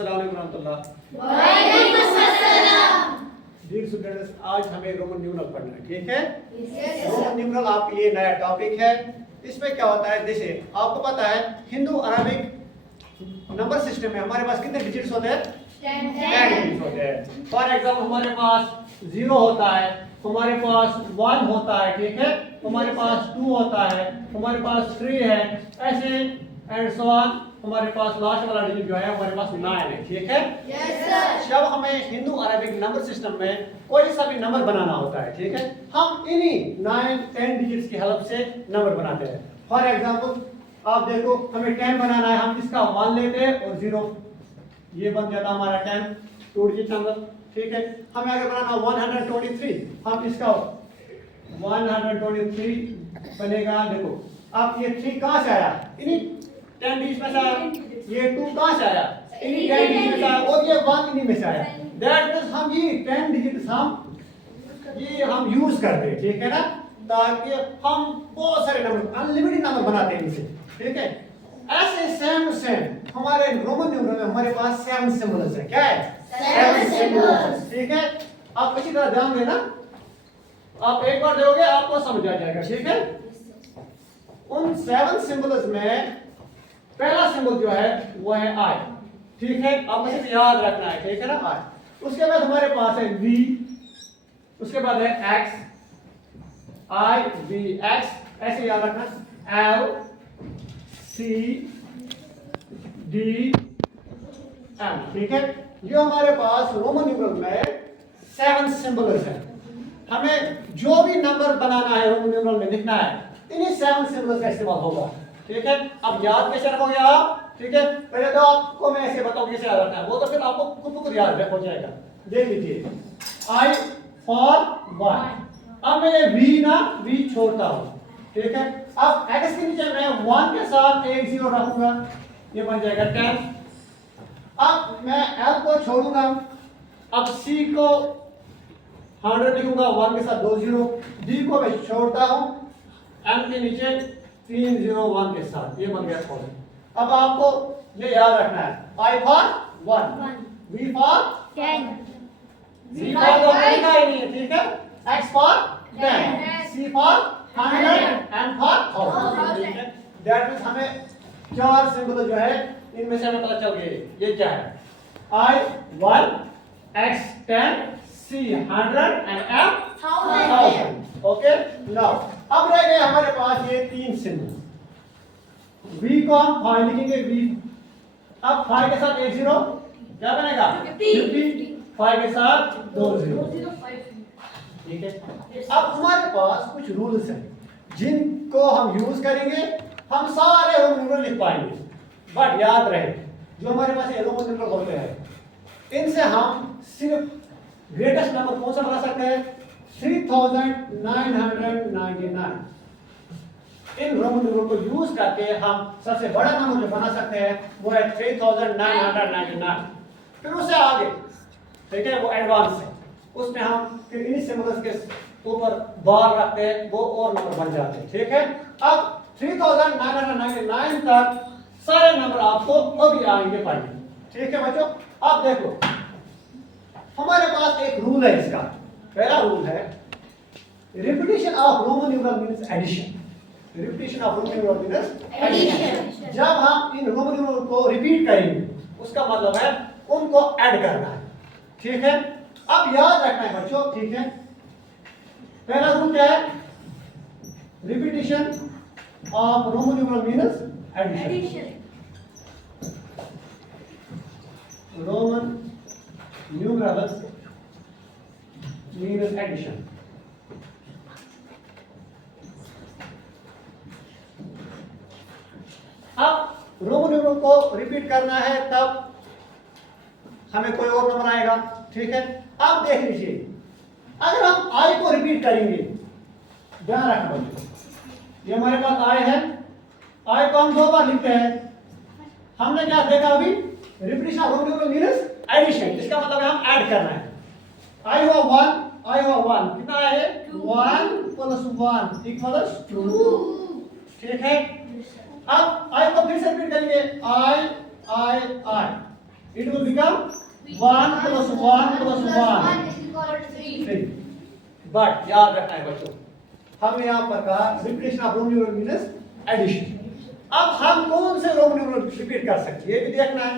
अस्सलाम वालेकुम रहमतुल्लाह। वालेकुम अस्सलाम। डियर स्टूडेंट्स, आज हमें रोमन न्यूमरल पढ़ना है, ठीक है? Yes, रोमन न्यूमरल आपके लिए नया टॉपिक है। इसमें क्या होता है, जैसे आपको पता है हिंदू अरबिक नंबर सिस्टम में हमारे पास कितने डिजिट्स होते हैं? 10 डिजिट्स होते हैं। फॉर एग्जाम्पल हमारे पास 0 होता है, हमारे पास 1 होता है, ठीक है, हमारे पास 2 होता है, हमारे पास 3 है, ऐसे एंड सो ऑन। हमारे पास लास्ट वाला डिजिट जो है हमारे पास 9 है, ठीक है? Yes, sir. जब हमें हिंदू अरबिक नंबर सिस्टम में कोई सा भी नंबर बनाना होता है, ठीक है, हम इन्हीं 9-10 डिजिट्स की हेल्प से नंबर बनाते हैं। फॉर एग्जांपल आप देखो, हमें 10 बनाना है, हम इसका 1 लेते हैं और 0, ये बन जाता हमारा 10, 2 डिजिट नंबर, ठीक है। हमें अगर बनाना 123, हम इसका 123 बनेगा। देखो अब ये 3 कहाँ से आया? इन्हीं 10 डिजिट में से आया। ये 2 कहाँ से आया? इन्हीं 10 डिजिट में से आया। और ये 1 इन्हीं में से आया। दैट मींस हम ये 10 डिजिट हम यूज करते हैं, ठीक है ना, ताकि हम बहुत सारे नंबर, अनलिमिटेड नंबर बनाते हैं इनसे, ठीक है। ऐसे सेम हमारे रोमन न्यूमरल में हमारे पास 7 सिंबल्स है। क्या है? 7 सिंबल्स, ठीक है। आप अच्छी तरह ध्यान देना, आप एक बार दोगे आपको समझ आ जाएगा, ठीक है। उन 7 सिंबल्स में पहला सिंबल जो है वो है आई, ठीक है, आपको सिर्फ याद रखना है, ठीक है ना, आई। उसके बाद हमारे पास है वी, उसके बाद है एक्स, आई वी एक्स, ऐसे याद रखना, एल सी डी एम, ठीक है। ये हमारे पास रोमन न्यूमरल में 7 सिंबल्स हैं। हमें जो भी नंबर बनाना है रोमन न्यूमरल में लिखना है, इन्हीं 7 सिंबल्स का इस्तेमाल होगा, ठीक है। अब याद कैसे रखोगे आप? ठीक है, पहले तो आपको मैं ऐसे बताऊं कैसे याद रखना है, वो तो फिर आपको खुद याद हो जाएगा। देख लीजिए, आई फॉर 1, अब मैं वी छोड़ता हूं, ठीक है। अब एक्स के नीचे मैं 1 के साथ एक 0 रखूंगा, ये बन जाएगा 10। अब मैं एल को छोड़ूंगा, अब सी को 100 लिखूंगा, 1 के साथ 2 0, डी को मैं छोड़ता हूं, एम के नीचे 3 0 1 के साथ, ये बन गया 4। अब आपको ये याद रखना है, I for 1, V for 10, C for तो लिखा ही नहीं है, ठीक है, X for 10, C for 100, M for 1000, ठीक है। दैट मींस हमें 4 सिंबल जो है इनमें से हमें पता चल गया ये क्या है, I 1, X 10, C 100 and M 1000। Okay, now अब रह गए हमारे पास ये 3 सिंबल। वी को हम 5 लिखेंगे, वी, अब 5 के साथ एक 0 क्या बनेगा? 50, 5 के साथ 2 0, ठीक है। अब हमारे पास कुछ रूल्स हैं जिनको हम यूज करेंगे, हम सारे रोमन न्यूमरल लिख पाएंगे। बट याद रहे, जो हमारे पास ये रोमन न्यूमरल होते हैं, इनसे हम सिर्फ ग्रेटेस्ट नंबर कौन सा बना सकते हैं? 3999। इन रोमन न्यूमरल को यूज करके हम सबसे बड़ा नंबर जो बना सकते हैं वो है 3999। फिर उससे आगे, ठीक है, वो एडवांस है, उसमें हम फिर इन्हीं सिंबल्स के ऊपर बार रखते हैं, वो और नंबर बन जाते हैं, ठीक है। अब 3999 तक सारे नंबर आपको अभी आएंगे पढ़ने, ठीक है बच्चों। अब देखो हमारे पास एक रूल है, इसका पहला रूल है repetition of Roman numeral means addition. Repetition of Roman numeral means addition. जब हम इन रोमन न्यूमरल को रिपीट करेंगे उसका मतलब है उनको ऐड करना है, ठीक है। अब याद रखना है बच्चों, ठीक है, पहला रूल क्या है? Repetition of Roman numeral means addition. Roman numerals means addition. अब रोमन न्यूमरल को रिपीट करना है तब हमें कोई और नंबर आएगा, ठीक है। अब देख लीजिए, अगर हम आई को रिपीट करेंगे, ध्यान रखना बच्चों, ये हमारे पास आई है, आई को हम 2 बार लिखते हैं। हमने क्या देखा अभी? Repetition of Roman numeral means addition, इसका मतलब है हम ऐड करना है। आई हुआ 1, कितना है? 1 + 1 = 2, ठीक है। अब आई को फिर से रिपीट करेंगे, आई It will become 1 plus 1 plus 1 3. But याद रखना है बच्चों, हम यहाँ पर कहा repetition of Roman numeral means addition. अब हम कौन से रोमन न्यूमरल रिपीट कर सकते हैं ये भी देखना है।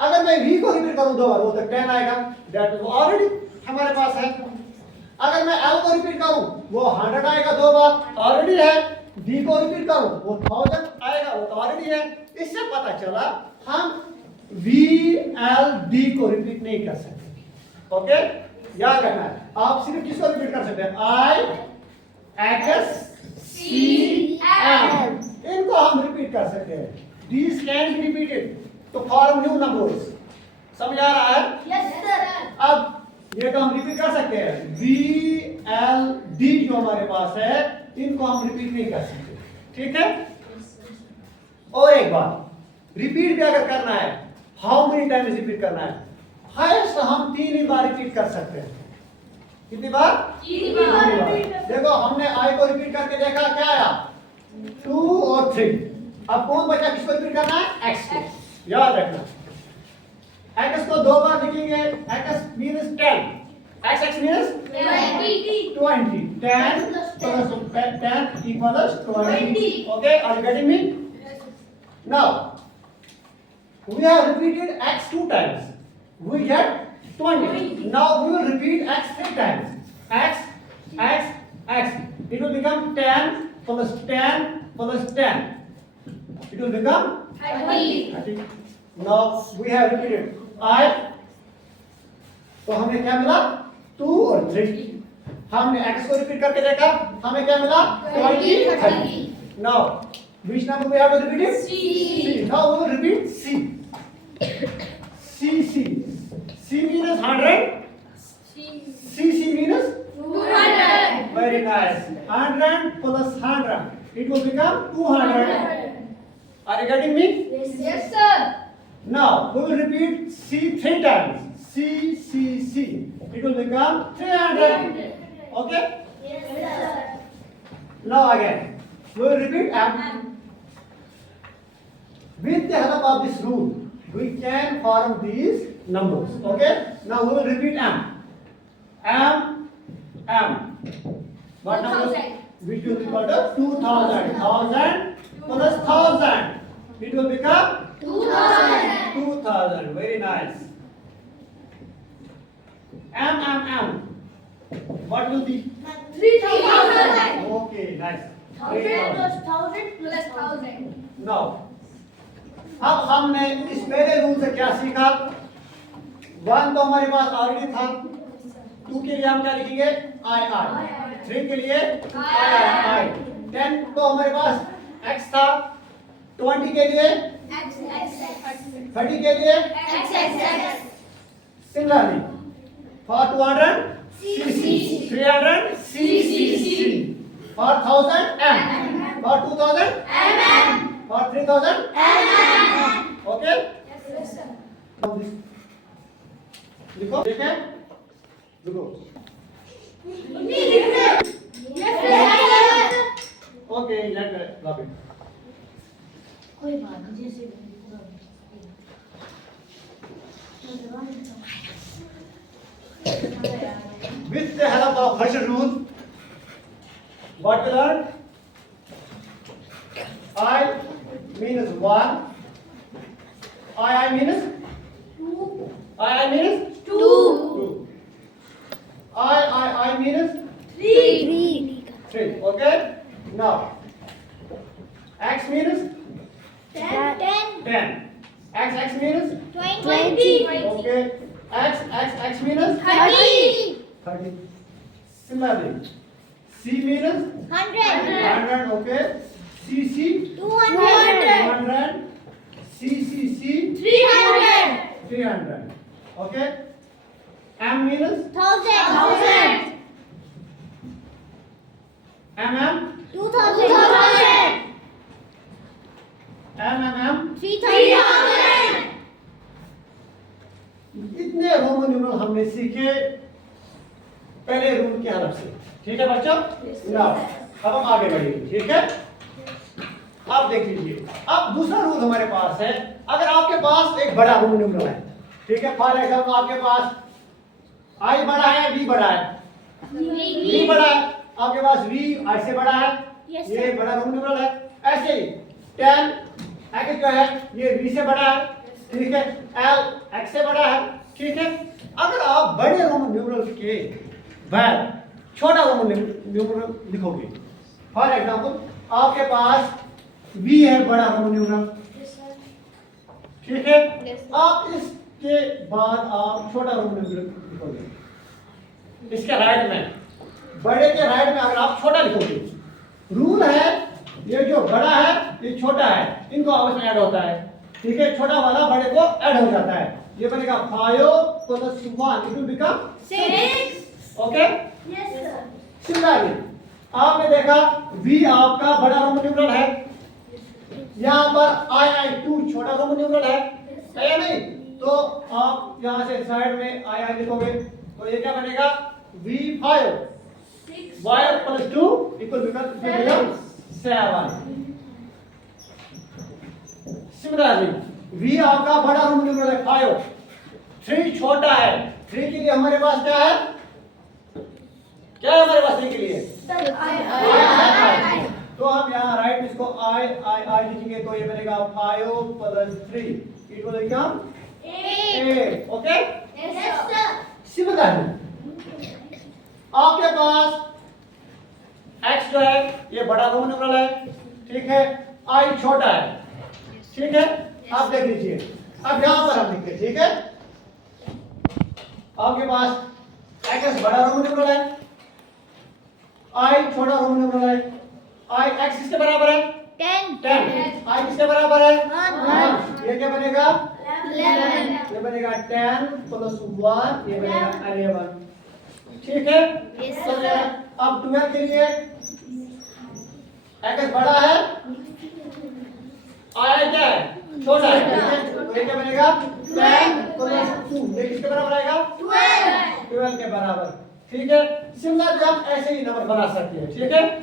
अगर मैं v को रिपीट करूं 2 बार वो तक 10 आएगा, दैट इज ऑलरेडी हमारे पास है। अगर मैं l को रिपीट करूं वो 100 आएगा 2 बार, ऑलरेडी है। d को रिपीट करूं वो 1000 आएगा, वो तो ऑलरेडी है। इससे पता चला हम v l d को रिपीट नहीं कर सकते। ओके, याद रखना है। आप सिर्फ किसको रिपीट कर सकते हैं? I x c m, इनको हम रिपीट कर सकते हैं। these can be repeated to form new numbers। समझ आ रहा है? Yes sir। अब ये तो हम रिपीट कर सकते हैं। v l d जो हमारे पास है इनको हम रिपीट नहीं कर सकते, ठीक है। और एक बात, रिपीट भी अगर करना है हाउ मेनी टाइम्स रिपीट करना है? हाईएस्ट हम 3 ही बार रिपीट कर सकते हैं। कितनी बार? 3 बार। देखो हमने i को रिपीट करके देखा, क्या आया? 2 और 3। अब कौन बचा, किसको रिपीट करना है? x को। याद रखना, x को 2 बार लिखेंगे। x means 10, x means 20, 10 plus 10 equals 20। okay, are you getting me? Now we have repeated x 2 times, we get 20. Now we will repeat x 3 times, x, it will become 10 plus 10 plus 10, it will become 30. Now we have repeated I, तो हमें क्या मिला? 2 और 3। हमने x को repeat करके देखा, हमें क्या मिला? 20, 30. Now which number we have to repeat it? C. Now we will repeat C. C means 100. C means 200. very nice. 100 plus 100, it will become 200. Are you getting me? Yes sir। Now we will repeat C 3 times. C, it will become 300. Okay? Yes sir। Now again we will repeat M. With the help of this rule, we can form these numbers. Okay? Now we will repeat M. What number? 2000. Which will be equal to 2000. 1000 plus 1000. It will become 2000। 2000. Very nice. M. What will be? 3000। Okay, nice. 1000 plus 1000 plus 1000। Now, अब हमने इस पहले rule से क्या सीखा? 1 तो हमारे पास already था, 2 के लिए हम क्या लिखेंगे? I। 3 के लिए I। 10 तो हमारे पास x था, 20 के लिए, 30 के लिए, similarly for 200 CC, 300 CC, for 1000 M, for 2000 for 3000 okay? Yes sir। लिखो, देखें, लिखो। Yes sir। Okay, let's drop it. कोई बात नहीं, जैसे With the help of Herschel rule, what we learned? I means 1. I means 2 I means 2 I means 3 3. Okay. Now x means 10. X means 20 okay. X means 30. Similarly, C means 100. Okay. CC 200. CCC 300. Okay. M means 1000 MM 2000 MMM 3000। इतने Roman numeral हमने सीखे पहले rule की help से। ठीक है बच्चों? ना अब हम आगे बढ़ेंगे। ठीक है? आप देख लीजिए, अब दूसरा रूल हमारे पास है। अगर आपके पास एक बड़ा रोमन न्यूमरल है, ठीक है, फॉर एग्जाम्पल आपके पास आई बड़ा है, वी बड़ा है, वी बड़ा है, आपके पास वी आई से बड़ा है, ये बड़ा रोमन न्यूमरल है। ऐसे ही 10 एक्स जो है ये वी से बड़ा है, ठीक है, एल एक्स से बड़ा है, ठीक है। अगर आप बड़े रोमन न्यूमरल के बाद छोटा रोमन न्यूमरल लिखोगे, फॉर एग्जाम्पल आपके पास v है बड़ा रोमन न्यूमरल, ठीक है, आप इसके बाद आप छोटा रोमन न्यूमरल लिखोगे। इसके राइट में, बड़े के राइट में अगर आप छोटा लिखोगे, रूल है ये जो बड़ा है ये छोटा है, इनको आपस में ऐड होता है, ठीक है, छोटा वाला बड़े को ऐड हो जाता है, ये बनेगा 5 + 1 it will become 6। Okay, similarly आपने देखा v आपका बड़ा रोमन न्यूमरल है, यहाँ पर II छोटा रोमन न्यूमरल है या नहीं, तो आप यहाँ से साइड में II लिखोगे तो ये क्या बनेगा V5 y + 2 equal become 7। Similarly v आपका बड़ा रोमन न्यूमरल है 5, 3 छोटा है, 3 के लिए हमारे पास क्या है, क्या है हमारे पास 3 के लिए I। तो हम यहाँ राइट में इसको I लिखेंगे तो ये बनेगा 5 + 3 it will become 8। Okay, similarly आपके पास x जो है ये बड़ा रोमन न्यूमरल है, ठीक है, I छोटा है, ठीक है, आप देख लीजिए। अब यहाँ पर हम लिखते हैं, ठीक है, आपके पास x बड़ा रोमन न्यूमरल है, I छोटा रोमन न्यूमरल है, I x किसके बराबर है 10, I किसके बराबर है 1, ये क्या बनेगा 11, ये बनेगा 10 + 1 ये बनेगा 11, ठीक है। तो अब 12 के लिए x बड़ा है, I क्या है छोटा है, ठीक है, तो ये क्या बनेगा 10 + 2 ये किसके बराबर आएगा 12 के बराबर, ठीक है। सिमिलरली आप ऐसे ही नंबर बना सकते हैं, ठीक है।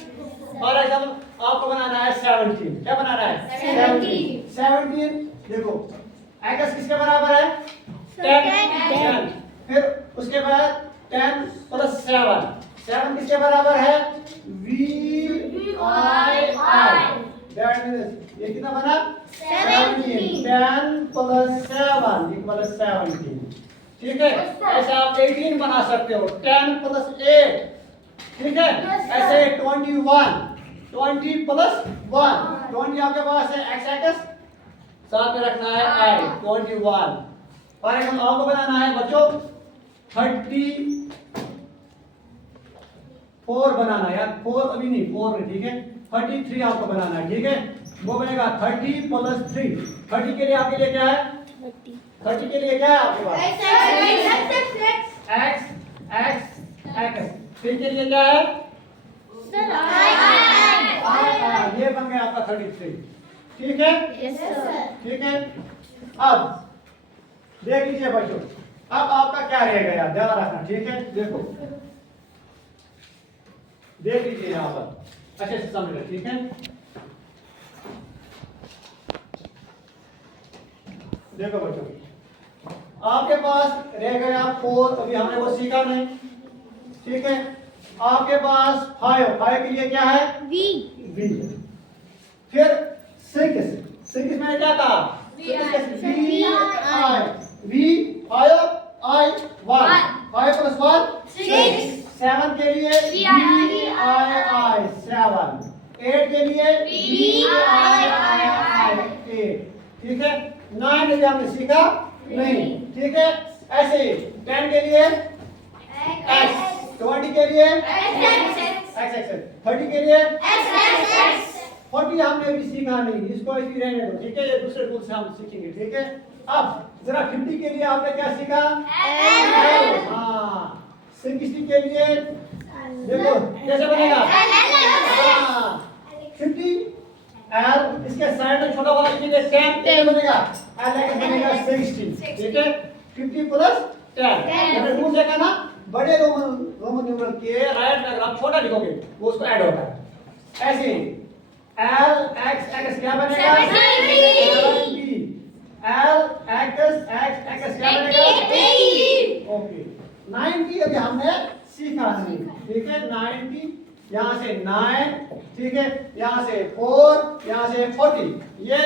फॉर एग्जाम्पल आपको बनाना है 17, क्या बनाना है 17 देखो x किसके बराबर है 10, फिर उसके बाद 10 + 7 किसके बराबर है VII, दैट मींस ये कितना बना 17, 10 + 7 = 17, ठीक है। ऐसे आप 18 बना सकते हो, 10 + 8, ठीक है, ऐसे 21, 20 + 1, 20 आपके पास है x साथ में रखना है I 21। और हम आपको बनाना है बच्चों 34 बनाना है, यार 4 अभी नहीं 4 में, ठीक है, 33 आपको बनाना है, ठीक है, वो बनेगा 30 + 3, 30 के लिए आपके लिए क्या है 30 के लिए क्या है आपके पास x, 3 के लिए क्या है ये बन गया आपका 33, ठीक है, ठीक है। अब देख लीजिए बच्चों, अब आपका क्या रहेगा यार ध्यान रखना, ठीक है, देखो देख लीजिए यहाँ पर अच्छे से समझ लें, ठीक है। देखो बच्चों आपके पास रह गया 4, अभी हमने वो सीखा नहीं, ठीक है। आपके पास 5 के लिए क्या है V, फिर 6 में क्या था VI, 5 + 1 6, 7 के लिए VII, 7, 8 के लिए VII, 8, ठीक है। 9 के लिए हमने सीखा नहीं, ठीक है। ऐसे ही 10 के लिए X, 20 के लिए X, 30 के लिए X, 40 हमने अभी सीखा नहीं, इसको इसी रहने दो, ठीक है, ये दूसरे रूल से हम सीखेंगे, ठीक है। अब जरा 50 के लिए आपने क्या सीखा L, हाँ 60 के लिए देखो कैसे बनेगा 50 L, इसके साइड में छोटा वाला लिखेंगे 10 कैसे बनेगा L बनेगा 60, ठीक है, 50 + 10 मैंने रूल देखा ना, बड़े रोमन न्यूमरल के राइट में अगर आप छोटा लिखोगे वो उसको ऐड होता है। ऐसे ही L x x क्या बनेगा? 70. L x क्या बनेगा? 80. ओके 90 अभी हमने सीखा नहीं, ठीक है। 90 यहाँ से 9, ठीक है, यहाँ से 4, यहाँ से 40, ये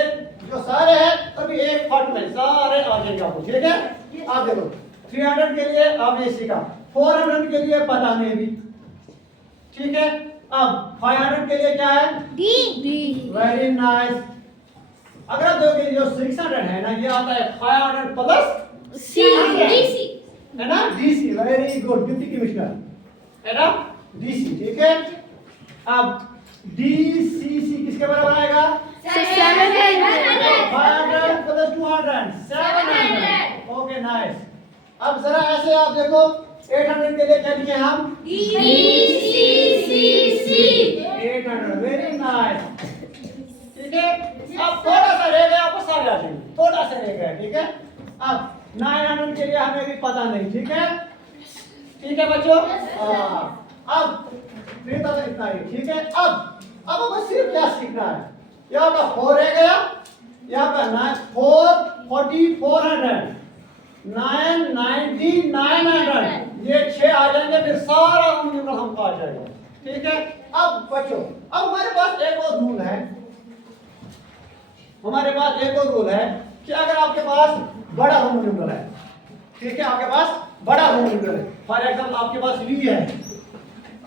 जो सारे हैं अभी एक फट में सारे आ जाएंगे आपको, ठीक है। आप देखो 300 के लिए आपने सीखा, 400 के लिए पता नहीं भी, ठीक है। अब 500 के लिए क्या है? D. Very nice. अगर आप देखोगे जो 600 है ना, ये आता है 500 प्लस C. है ना, DC. Very good deputy commissioner, है ना, डीसी, ठीक है। अब डीसीसी किसके बराबर आएगा? 700. 500 प्लस 200 700। Okay nice. अब जरा ऐसे आप देखो 800 के लिए क्या लिखे हम? C. 800 वेरी नाइस, ठीक है। अब थोड़ा सा रह गया, आपको सारे आ जाएंगे, थोड़ा सा रह गया, ठीक है। अब 900 के लिए हमें भी पता नहीं, ठीक है, ठीक है बच्चों। अब 3000 इतना ही, ठीक है। अब हमें सिर्फ क्या सीखना है? यहाँ का 4 रह गया, यहाँ का 9 4 40 400 9 90 900, ये 6 आ जाएंगे, फिर सारा न्यूमरल हमको आ जाएगा, ठीक है। अब बच्चों अब हमारे पास एक और रूल है, हमारे पास एक और रूल है कि अगर आपके पास बड़ा रोमन न्यूमरल है, ठीक है, आपके पास बड़ा रोमन न्यूमरल है, फॉर एग्जांपल आपके पास V है,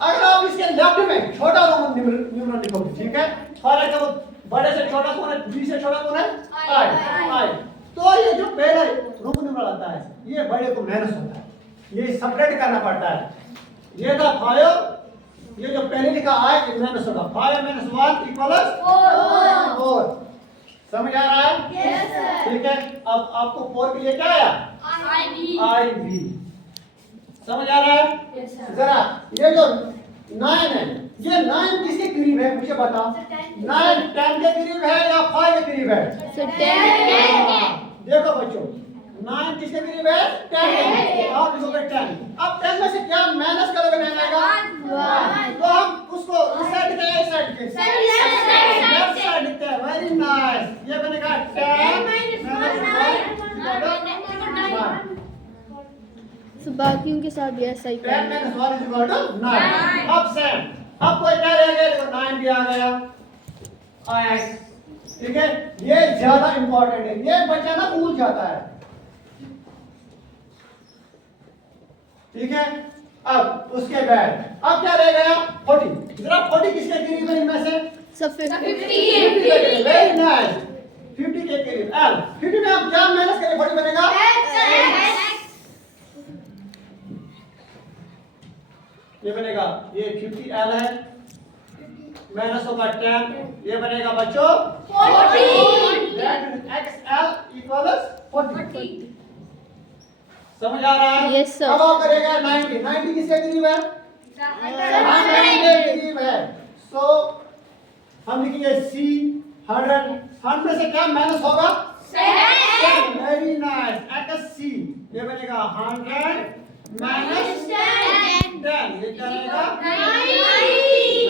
अगर आप इसके लेफ्ट में छोटा रोमन न्यूमरल लिखोगे, ठीक है, फॉर एग्जांपल बड़े से छोटा कौन है? V से छोटा कौन है? I। तो ये जो पहला रोमन न्यूमरल आता है, ये बड़े को माइनस होता है, ये सेपरेट करना पड़ता है। ये था 5, ये जो पहले लिखा I ये माइनस होगा, 5 - 1 = 4। समझ आ रहा है? Yes, sir. ठीक है। अब आपको 4 के लिए क्या आया? IV। समझ आ रहा है? Yes, sir. जरा ये जो 9 है, ये 9 किसके करीब है मुझे बताओ? 9 10 के करीब है या 5 के करीब है? So 10. देखो बच्चों 9 किसके करीब है? 10 के करीब। आप लिखोगे 10। अब 10 में से क्या माइनस करोगे? नहीं आएगा 1। तो हम उसको इस साइड के इस साइड के लेफ्ट साइड लिखते हैं। Very nice. ये बनेगा 10 So बाकियों के साथ भी ऐसा ही 10 - 1 = 9। अब सेम, अब कोई क्या रह गया? देखो 9 भी आ गया, आया, ठीक है। ये ज्यादा इंपॉर्टेंट है, ये बच्चा ना भूल जाता है, ठीक है। अब उसके बाद अब क्या रह गया? 40। जरा 40 किसके करीब है इनमें से? सब 50. 50 के करीब। वेरी नाइस, 50 के करीब। L 50 में आप क्या माइनस करें 40 बनेगा? ये बनेगा, ये 50 L है, माइनस होगा 10, ये बनेगा बच्चों 40. That is XL = 40। समझ आ रहा है? Yes, sir. अब आप करेगा 90 किसके करीब है? 100 के करीब है। सो हम लिखेंगे C 100 में से क्या माइनस होगा? 10। वेरी नाइस, XC ये बनेगा 100 - 10, ये क्या रहेगा?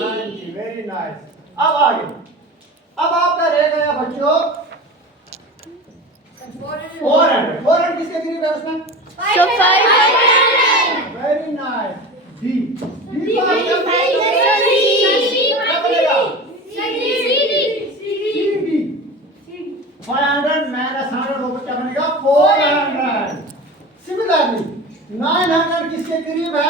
90। Very nice. अब आगे, अब आपका रह गया बच्चों 400 किसके करीब है उसमें? So 500. Very nice. D D को आप क्या क्या बनेगा? CD 500 - 100 होगा, क्या बनेगा? 400। सिमिलरली 900 किसके करीब है?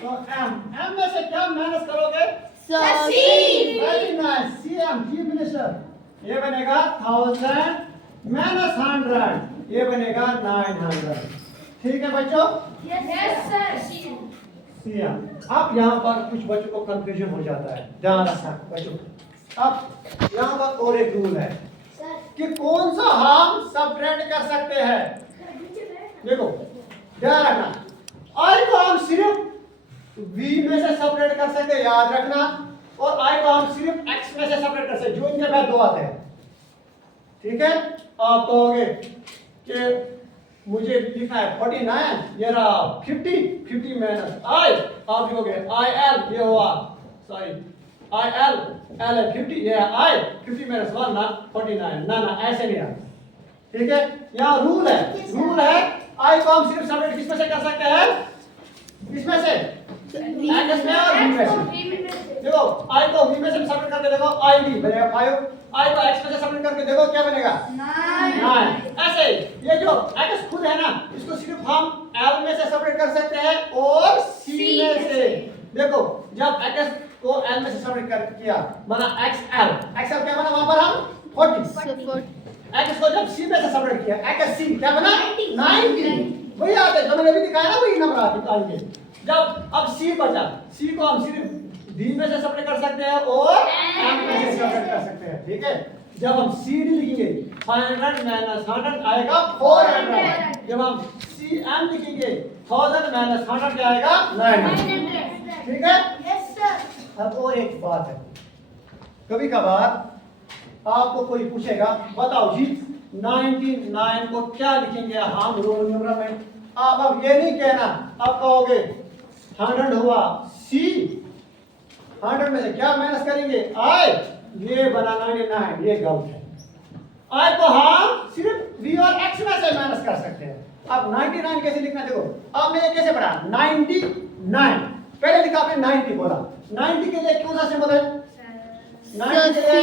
तो M में से क्या माइनस करोगे? So very nice, CM chief minister, ये बनेगा 1000 - 100, ये बनेगा 900। ठीक है बच्चों? CM। अब यहाँ पर कुछ बच्चों को कंफ्यूजन हो जाता है, ध्यान रखना बच्चों। अब यहाँ पर और एक रूल है कि कौन सा हम सबट्रैक्ट कर सकते हैं। देखो ध्यान रखना, I को हम सिर्फ V में से सेपरेट कर सकते हैं, याद रखना, और I को हम सिर्फ X में से सेपरेट कर सकते हैं, जो इनके बाद 2 आते हैं, ठीक है। आप कहोगे कि मुझे लिखना है 49, ये रहा 50 माइनस I, आप लिखोगे IL, ये हुआ सॉरी I L L है 50 ये I 50 माइनस 1 ना 49 ना ऐसे नहीं आएगा ठीक है। यहाँ रूल है I को हम सिर्फ सब्ट्रैक्ट किसमें से कर सकते हैं किसमें से x में और v में से देखो I को v में से सब्ट्रैक्ट करके देखो I v बनेगा 5 I को x में से सब्ट्रैक्ट करके देखो क्या बनेगा 9 ऐसे ये जो x खुद है ना इसको सिर्फ हम L में से सब्ट्रैक्ट कर सकते हैं और C में से देखो जब x को L में से सब्ट्रैक्ट कर किया माना XL क्या बना वहां पर हम 40 x को जब C में से सब्ट्रैक्ट किया XC क्या बना 90 वही आते जो मैंने अभी दिखाया ना वही नंबर आएंगे जब अब C बचा C को हम सिर्फ D में से सब्ट्रैक्ट कर सकते हैं और M में से सब्ट्रैक्ट कर सकते हैं ठीक है। जब हम CD लिखेंगे 500 माइनस 100 आएगा 400 जब हम CM लिखेंगे 1000 माइनस 100 क्या आएगा 900 ठीक है। Yes sir. अब और एक बात है कभी कभार आपको कोई पूछेगा बताओ जी 99 को क्या लिखेंगे हम रोल नंबर में आप अब ये नहीं कहना अब कहोगे 100 हुआ C 100 में से क्या माइनस करेंगे I ये बना 99 ये गलत है I को हम सिर्फ V और X में से माइनस कर सकते हैं। अब 99 कैसे लिखना देखो आपने ये कैसे पढ़ा 99 पहले लिखा आपने 90 बोला 90 के लिए कौन सा सिंबल है 90 के लिए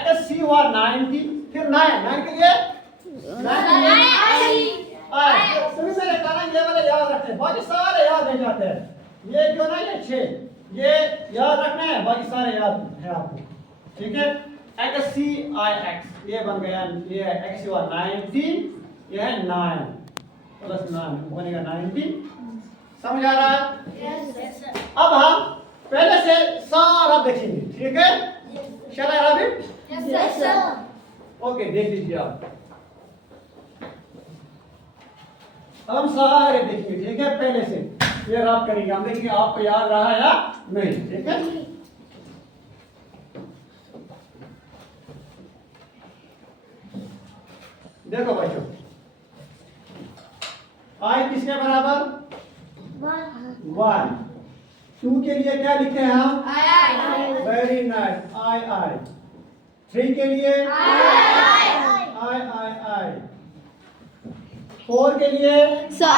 XC हुआ 90 फिर 9 के लिए सभी मेरे कहना ये वाले याद रखते हैं बाकी सारे याद रह जाते हैं ये जो ना ये 6 ये याद रखना है बाकी सारे याद है आपको ठीक है। XCIX ये बन गया ये X हुआ 90 ये है 9 प्लस 9 बनेगा 90 समझ आ रहा है। अब हम पहले से सारा देखेंगे ठीक है shall I have it yes sir. Okay देख लीजिए आप अब हम सारे देखेंगे ठीक है पहले से ये रब करेंगे हम देखेंगे आपको याद रहा या नहीं ठीक है। देखो बच्चों I किसके बराबर 1 2 के लिए क्या लिखते हैं हम वेरी नाइस I 3 के लिए I 4 के लिए So I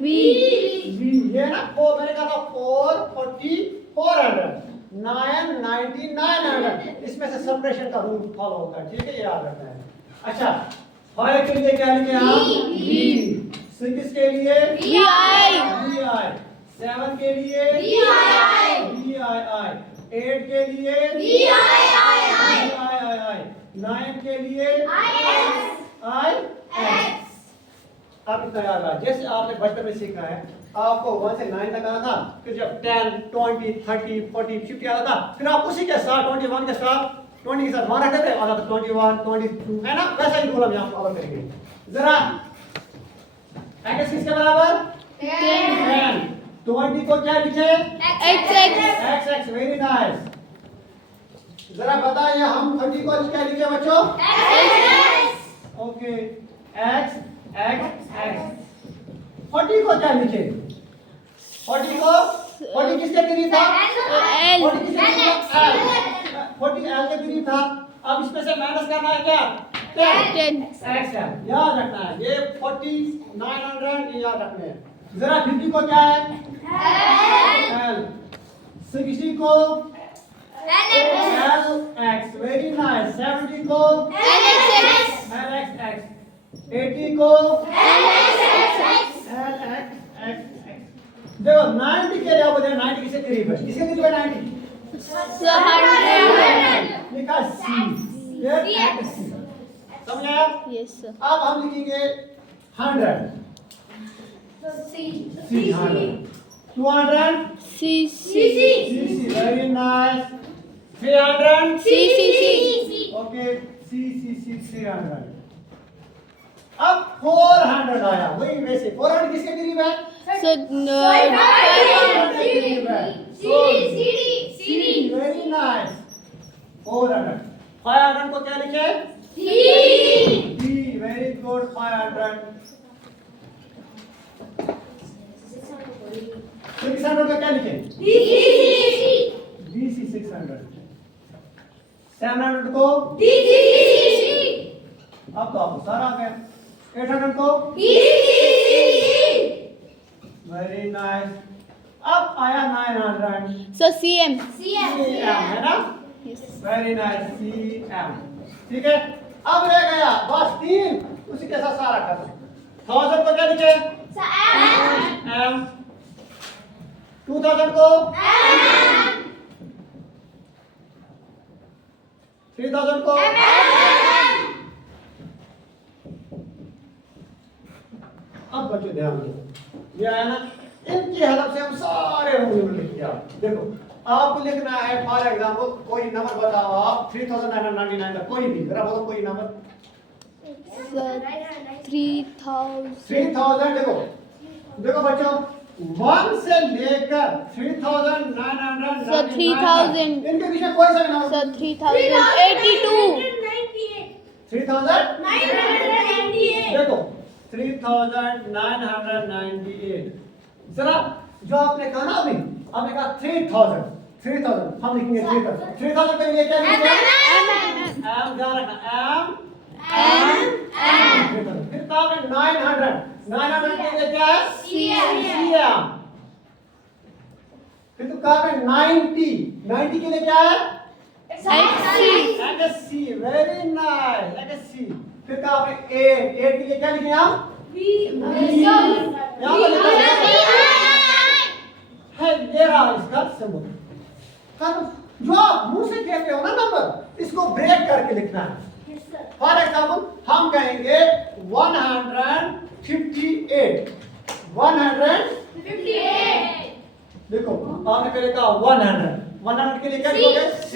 V V ये ना 4 मैंने कहा था 4 40 400 9 90 900 इसमें से सबट्रैक्शन का रूल फॉलो होता है ठीक है याद रखना है। अच्छा 5 के लिए क्या लिखे हम V 6 के लिए VI 7 के लिए VII 8 के लिए VII 9 के लिए IX अब इतना याद रहा जैसे आपने बचपन में सीखा है आपको 1 से 9 तक आना था फिर जब 10 20 30 40 50 आता था फिर आप उसी के साथ 21 के साथ 20 के साथ मान रखते थे आता था 21 22 है ना वैसा ही रूल हम यहाँ फॉलो करेंगे जरा x किसके बराबर 10 20 को क्या लिखे x वेरी नाइस जरा बताइए हम 30 को क्या लिखे बच्चों ओके x 40 को क्या लिखे 40 को 40 किसके करीब था 40 किसके करीब था 40 L के करीब था। अब इसमें से माइनस करना है क्या 10 x है याद रखना है ये 40 900 ये याद रखना है। जरा 50 को क्या है L 60 को LX वेरी नाइस 70 को LXX 80 को LXX देखो 90 के लिए आप बताइए 90 किसके करीब है किसके करीब है 90 लिखा C ये C समझ आया Yes sir. अब हम लिखेंगे 100 C 100 200 C very nice 300 C. Okay C 300 अब 400 आया वही वैसे 400 किसके करीब है So 500 के करीब है C very nice 400 500 को क्या लिखे D very good 500 600 में क्या लिखें? DC DC 600। 700 को अब तो आपको सारा आ गया। 800 को वेरी नाइस। अब आया 900 सर CM CM है ना? Yes very nice CM। ठीक है, अब रह गया बस 3, उसी के साथ सारा खत्म। 1000 को क्या लिखे? M। 2000 को 3000 को अब बच्चों ध्यान दो, ये आया ना, इनकी हेल्प से हम सारे रूल लिख दिया। देखो आपको लिखना है फॉर एग्जांपल कोई नंबर बताओ आप 3999 का कोई भी, जरा बोलो कोई नंबर। सर 3000 3000 देखो देखो बच्चों 1 से लेकर 3999 सर 3000 इनके पीछे कोई सा भी नंबर। सर 3082 3000 देखो 3998। जरा जो आपने कहा ना अभी, आपने कहा 3000 हम लिखेंगे 3000 के लिए क्या लिखेंगे? M ध्यान रखना M। फिर कहा आपने 900 के लिए क्या है? CM। फिर तो कहा आपने 90 के लिए क्या है? XC। Very nice XC। फिर कहा आपने 8 के लिए क्या लिखेंगे हम? यहाँ पर लिखा है ये रहा इसका सिंबल। जो आप मुंह से कहते हो ना नंबर, इसको ब्रेक करके लिखना है। फॉर एग्जाम्पल हम कहेंगे 158। 100 देखो आपने पहले कहा 100 के लिए क्या लिखोगे? C।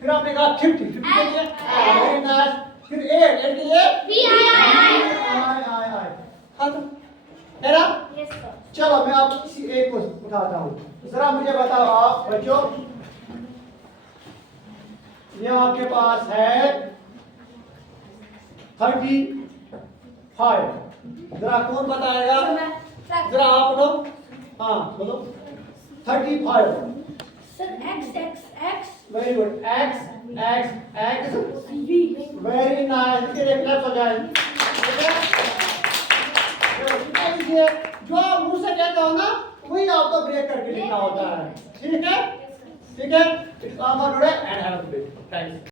फिर आपने कहा 50 के लिए वेरी नाइस। फिर 8 के लिए I खत्म है ना? चलो मैं आप किसी एक को उठाता हूँ। जरा मुझे बताओ आप बच्चों, ये आपके पास है 35। जरा कौन बताएगा? जरा आप लोग, हाँ बोलो 35। Very good X very nice. फिर एक क्लैप हो जाए। जो आप मुंह से कहते हो ना वही आपको ब्रेक करके लिखना होता है। ठीक है? ठीक है? It's all and have a good day. Thanks.